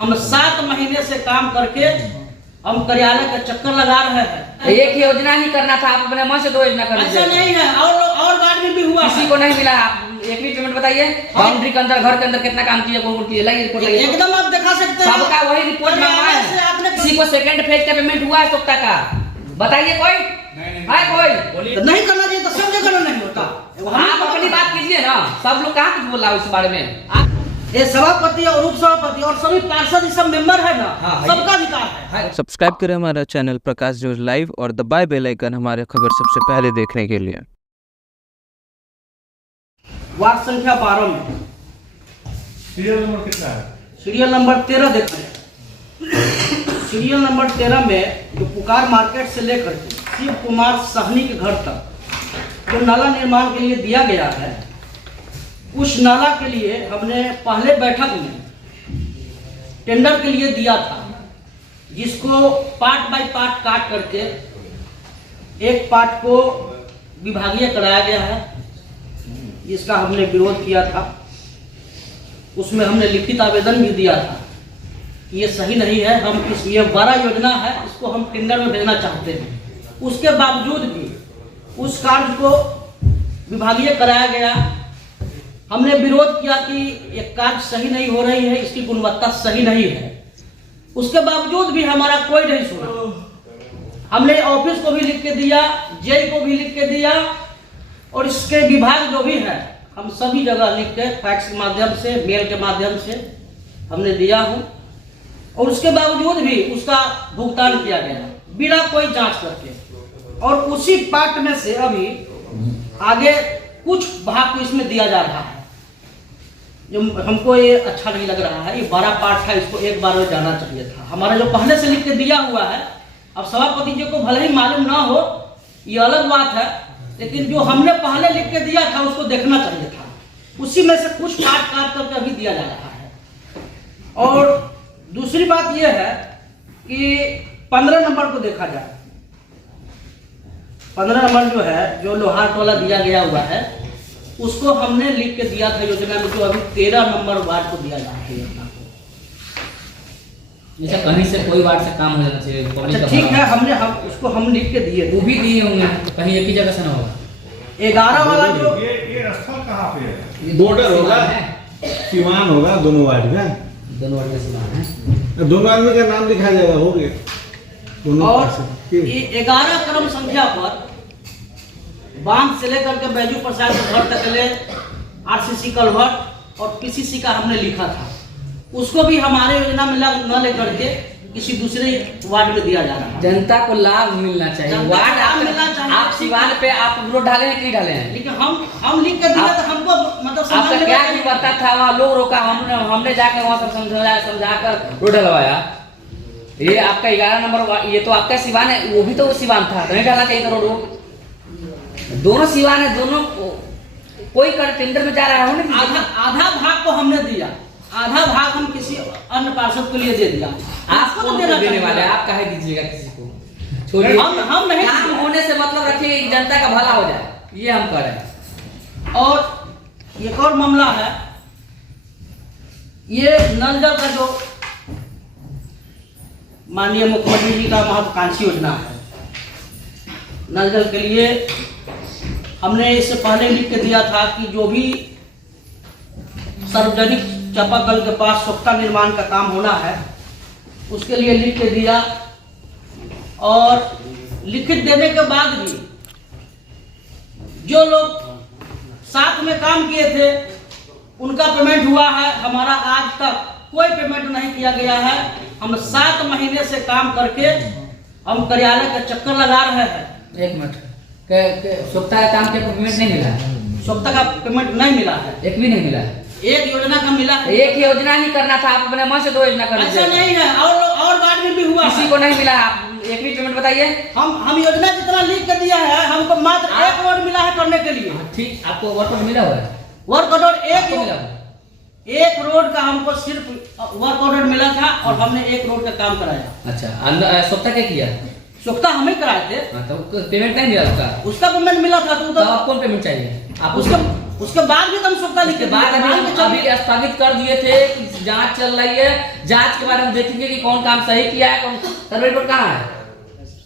हम 7 महीने से काम करके हम कार्यालय का चक्कर लगा रहे हैं। एक योजना ही करना था, आप अपने मन से 2 योजना कर ऐसा नहीं है, और बाद में भी हुआ, किसी को नहीं मिला। आप एक भी पेमेंट बताइए, बाउंड्री के अंदर, घर के अंदर कितना काम किया, कौन कौन किया, लाइए रिपोर्ट लाइए। एकदम आप दिखा सकते हैं, सबका वही रिपोर्ट मंगवाया है। किसी को सेकंड फेज का पेमेंट हुआ है सोक्ता का, बताइए कोई है? कोई नहीं करना चाहिए तो सब जगह नहीं होता। आप अपनी बात कीजिए ना, सब लोग कहाँ कुछ बोला इस बारे में। ये सभापति और उप सभापति और सभी पार्षद सब मेंबर है ना, सबका अधिकार है। सब्सक्राइब करें हमारा चैनल प्रकाश न्यूज लाइव और दबाए बेल आइकन हमारे खबर सबसे पहले देखने के लिए। वार्ड संख्या 12 में सीरियल नंबर कितना है? सीरियल नंबर 13 देखें। सीरियल नंबर 13 में जो पुकार मार्केट से लेकर के शिव कुमार साहनी के घर तक जो नाला निर्माण के लिए दिया गया है, उस नाला के लिए हमने पहले बैठक में टेंडर के लिए दिया था, जिसको पार्ट बाय पार्ट काट करके एक पार्ट को विभागीय कराया गया है, जिसका हमने विरोध किया था। उसमें हमने लिखित आवेदन भी दिया था कि ये सही नहीं है, हम ये बड़ा योजना है, इसको हम टेंडर में भेजना चाहते हैं। उसके बावजूद भी उस कार्य को विभागीय कराया गया। हमने विरोध किया कि ये कार्य सही नहीं हो रही है, इसकी गुणवत्ता सही नहीं है। उसके बावजूद भी हमारा कोई नहीं सुना। हमने ऑफिस को भी लिख के दिया, जेई को भी लिख के दिया, और इसके विभाग जो भी है हम सभी जगह लिख के फैक्स के माध्यम से, मेल के माध्यम से हमने दिया हूं, और उसके बावजूद भी उसका भुगतान किया गया बिना कोई जांच करके। और उसी पार्ट में से अभी आगे कुछ भाग को इसमें दिया जा रहा है, जो हमको ये अच्छा नहीं लग रहा है। ये बड़ा पार्ट था, इसको एक बार में जाना चाहिए था। हमारा जो पहले से लिख के दिया हुआ है, अब सभापति जी को भले ही मालूम ना हो, ये अलग बात है, लेकिन जो हमने पहले लिख के दिया था उसको देखना चाहिए था। उसी में से कुछ पार्ट काट करके अभी दिया जा रहा है। और दूसरी बात यह है कि 15 नंबर को देखा जाए। 15 नंबर जो है, जो लोहार टोला दिया गया हुआ है, उसको हमने लिख के दिया था योजना में, जो अभी 13 नंबर वार्ड को दिया जा रहा है योजना को। जैसे कहीं से कोई वार्ड से काम हो जाना चाहिए। अच्छा ठीक है, उसको हम लिख के दिए, वो भी दिए होंगे, कहीं एक ही जगह से ना होगा। 11 वाला जो ये स्थल कहाँ पे है? बॉर्डर होगा, सीमान होगा दोनों वार्ड का, दोनों वार्ड का सीमान है। दोनों आदमी का नाम लिखा जाएगा, हो गया दोनों। और 11 क्रम संख्या पर बांध से लेकर के बैजू प्रसाद के घर तक ले आरसीसी कल्वर्ट और पीसीसी का हमने लिखा था, उसको भी हमारे योजना में न लेकर के किसी दूसरे वार्ड में दिया जा रहा है। जनता को लाभ मिलना चाहिए, वार्ड लाभ मिलना चाहिए। आप सिवान पे आप रोड ढाले हैं कि नहीं ढाले हैं? लेकिन हम लिख के दिया तो हमको मतलब आपका क्या ही पता था? वहाँ लोग रोका, हमने जाके वहाँ सब समझा कर रोड डलवाया। ये आपका 11 नंबर, ये तो आपका सिवान है, वो भी तो सिवान था, नहीं डालना चाहिए था रोड। दोनों सिवान है, दोनों कोई कर टेंडर में जा रहा है। आधा भाग को हमने दिया, आधा भाग हम किसी अन्य पार्षद के लिए दे दिया। आपको तो देने वाले, आप काहे दीजिएगा किसी को? छोड़िए, हम नहीं, काम होने से मतलब रखिए कि जनता का भला हो जाए, ये हम कर रहे हैं। और एक और मामला है, ये नल जल का जो माननीय मुख्यमंत्री जी का महत्वाकांक्षी योजना है, नल जल के लिए हमने इससे पहले लिख के दिया था कि जो भी सार्वजनिक चापाकल के पास सोख्ता निर्माण का काम होना है, उसके लिए लिख के दिया। और लिखित देने के बाद भी जो लोग साथ में काम किए थे उनका पेमेंट हुआ है, हमारा आज तक कोई पेमेंट नहीं किया गया है। हम 7 महीने से काम करके हम कार्यालय का चक्कर लगा रहे हैं। एक मिनट, सोक्ता का काम के पेमेंट नहीं मिला है? सोख्ता का पेमेंट नहीं मिला है, एक भी नहीं मिला है। एक योजना का मिला है। एक योजना ही करना था, आप अपने मन से 2 योजना कर ऐसा लीजिए। नहीं है, और बाद में भी हुआ, किसी को नहीं मिला। आप एक भी पेमेंट बताइए। हम योजना जितना लिख के दिया है, हमको मात्र 1 रोड मिला है करने के लिए। ठीक, आपको वर्क ऑर्डर मिला हुआ है? वर्क ऑर्डर एक मिला रोड का हमको सिर्फ वर्क ऑर्डर मिला था, और हमने 1 रोड का काम कराया। अच्छा, सोक्ता क्या किया? सोख्ता हम ही कराए थे। तो पेमेंट नहीं मिला उसका? उसका पेमेंट मिला था, तो आप कौन पेमेंट चाहिए? आप उसका उसके बाद भी तुम सुविधा उसके बाद अभी स्थगित कर दिए थे कि जांच चल रही है, जांच के बाद हम देखेंगे कि कौन काम सही किया है, कौन। सर्वे रिपोर्ट कहाँ है?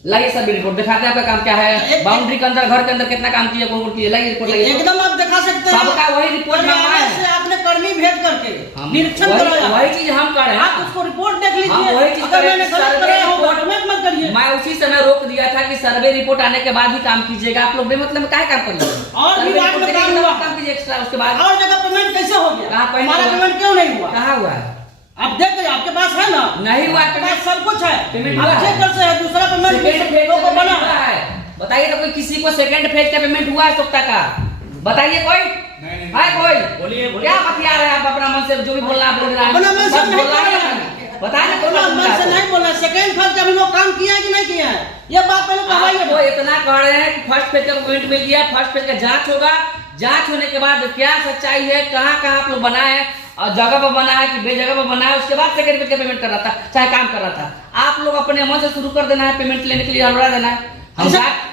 लाइए सर्वे रिपोर्ट, दिखाते हैं आपका काम क्या है, बाउंड्री के अंदर घर के अंदर कितना काम किया, कौन कौन किया, लाइए रिपोर्ट लाइए। एकदम आप दिखा सकते हैं, सबका वही रिपोर्ट मांगा है, आपने कर्मी भेज करके निरीक्षण कराया, वही चीज हम कर रहे हैं। आप उसको रिपोर्ट देख लीजिए, वही चीज अगर मैंने गलत कराया हो डॉक्यूमेंट मत करिए। मैं उसी समय रोक दिया था कि सर्वे रिपोर्ट आने के बाद ही काम कीजिएगा, आप लोग बेमतलब क्या काम कर रहे हैं? और भी वार्ड में काम कीजिए एक्स्ट्रा, उसके बाद और जगह पेमेंट कैसे हो गया? कहाँ हमारा पेमेंट क्यों नहीं हुआ? कहाँ हुआ है? आप देख लीजिए, आपके पास है ना? नहीं हुआ आपके पास सब कुछ है, पेमेंट आप चेक कर सकते हैं। दूसरा पेमेंट को बना है, बताइए तो कोई किसी को सेकंड फेज का पेमेंट हुआ है सप्ताह का? बताइए कोई है? कोई बोलिए, क्या बतिया रहे हैं आप अपना मन से, जो भी बोलना आप बोल रहे हैं, अपना मन से नहीं बोल रहे हैं। बताइए अपना मन से नहीं बोल रहे। सेकंड फेज का भी वो काम किया है कि नहीं किया है, ये बात पहले बताइए। वो इतना कह रहे हैं कि फर्स्ट फेज का पेमेंट मिल गया, फर्स्ट फेज का जांच होगा, जांच होने के बाद क्या सच्चाई है, कहाँ कहाँ आप लोग बनाए हैं और जगह पर बना है कि बेजगह पर बना है, उसके बाद सेकंड फेज का पेमेंट कर रहा था, चाहे काम कर रहा था। आप लोग अपने मन से शुरू कर देना है, पेमेंट लेने के लिए हड़बड़ा देना है।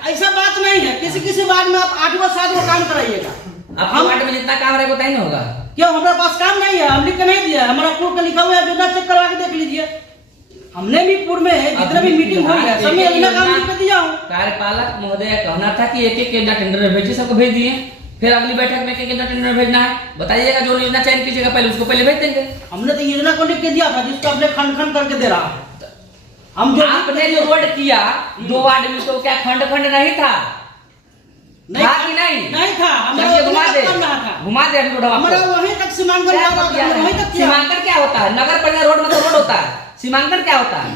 ऐसा बात नहीं है, किसी वार्ड में आप 8 व 7 काम कराइएगा। आपके वार्ड में जितना काम रहेगा उतना ही होगा। क्यों? हमारे पास काम नहीं है, हम लिख के नहीं दिया है, हमारा पूर्व का लिखा हुआ है, योजना चेक करवा के देख लीजिए। हमने भी पूर्व में जितने भी मीटिंग हुई है सब में योजना काम लिख के दिया हूँ। कार्यपालक महोदय कहना था कि एक योजना टेंडर भेजिए, सबको भेज दिए, फिर अगली बैठक में एक योजना टेंडर भेजना है, बताइएगा जो योजना चयन कीजिएगा पहले उसको पहले भेज देंगे। हमने तो योजना को लिख के दिया था जिसको आपने खंड खंड करके दे रहा है। हम जो आपने जो रोड किया 2 वार्ड में, तो क्या खंड खंड नहीं था? था कि नहीं? नहीं था, चलिए घुमा दे, घुमा दे अभी रोड हमारा वहीं तक सीमांकन वहीं तक किया। सीमांकन क्या होता है? नगर परिषद रोड में तो रोड होता है, सीमांकन क्या होता है?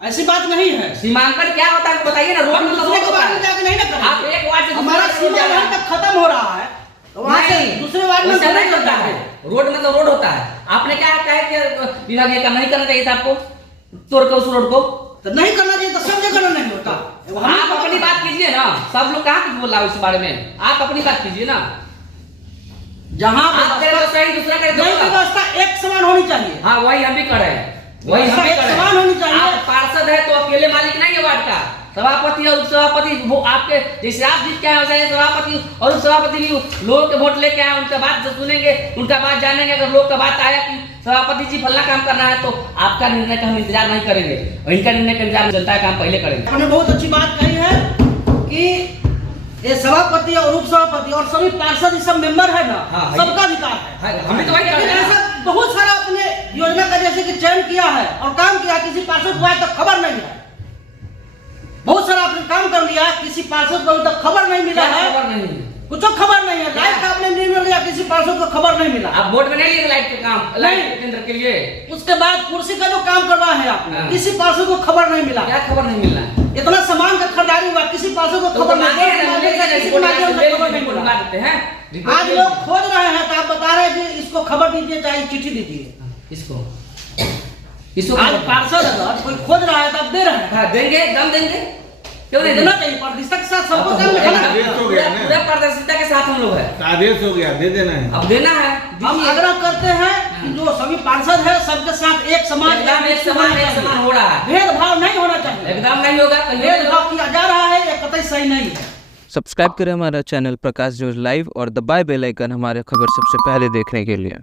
ऐसी बात नहीं है। सीमांकन क्या होता है बताइए ना, रोड में तो रोड होता है। आप एक वार्ड से हमारा सीमा वहां तक खत्म हो रहा है, वहां से दूसरे वार्ड में नहीं करता है। रोड में तो रोड होता है। आपने क्या कहा कि विभाग ये काम नहीं करना चाहिए था आपको, तोड़ के उस रोड को तो नहीं करना चाहिए, तो सब जगह नहीं होता। आप अपनी बात कीजिए ना, सब लोग कहाँ कुछ बोल रहा है इस बारे में, आप अपनी बात कीजिए ना। जहाँ सही दूसरा करे व्यवस्था एक समान होनी चाहिए। हाँ वही हम भी कर रहे हैं, वही हम भी कर रहे हैं। समान होनी चाहिए। आप पार्षद है तो अकेले मालिक नहीं है वार्ड का, सभापति और उपसभापति वो आपके जैसे आप जीत के आए वैसे सभापति और उपसभापति भी लोगों के वोट लेके आए, उनका बात सुनेंगे, उनका बात जानेंगे। अगर लोग का बात आया कि सभापति जी फल्ला काम करना है तो आपका निर्णय का हम इंतजार नहीं करेंगे, और इनका निर्णय का इंतजार जनता का काम पहले करेंगे। आपने बहुत अच्छी बात कही है कि ये सभापति और उप सभापति और सभी पार्षद सब मेंबर है ना, सबका अधिकार है। हम भी तो वही कर रहे हैं। ऐसा बहुत सारा अपने योजना का जैसे कि चयन किया है और काम किया, किसी पार्षद को आज तक खबर नहीं है। बहुत सारा आपने काम कर लिया, किसी पार्षद को अभी तक खबर नहीं मिला है, खबर नहीं, कुछ खबर नहीं है। लाइट का आपने निर्णय लिया, किसी पार्षद को खबर नहीं मिला। आप वोट में नहीं लिए लाइट के काम, लाइट केंद्र के लिए। उसके बाद कुर्सी का जो काम करवा है आपने, किसी पार्षद को खबर नहीं मिला। क्या खबर नहीं मिला? इतना सामान का खरीदारी हुआ, किसी पार्षद को खबर नहीं मिला। आज लोग खोज रहे हैं तो आप बता रहे हैं कि इसको खबर दीजिए, चाहे चिट्ठी दीजिए। इसको आज पार्षद अगर कोई खोज रहा है तो आप दे रहे हैं। देंगे, एकदम देंगे, क्यों नहीं देना देना? चाहिए, पारदर्शिता के साथ सबको काम आदेश करना हो गया ना। पूरा पारदर्शिता के साथ हम लोग है, आदेश हो गया, दे देना है। अब देना है। हम आग्रह करते हैं कि जो सभी पार्षद है सबके साथ एक समान एकदम एक समान हो रहा है, भेदभाव नहीं होना चाहिए। एकदम नहीं होगा, भेदभाव किया जा रहा है, ये कतई सही नहीं है। सब्सक्राइब करें हमारा चैनल प्रकाश न्यूज लाइव और दबाए बेल आइकन हमारे खबर सबसे पहले देखने के लिए।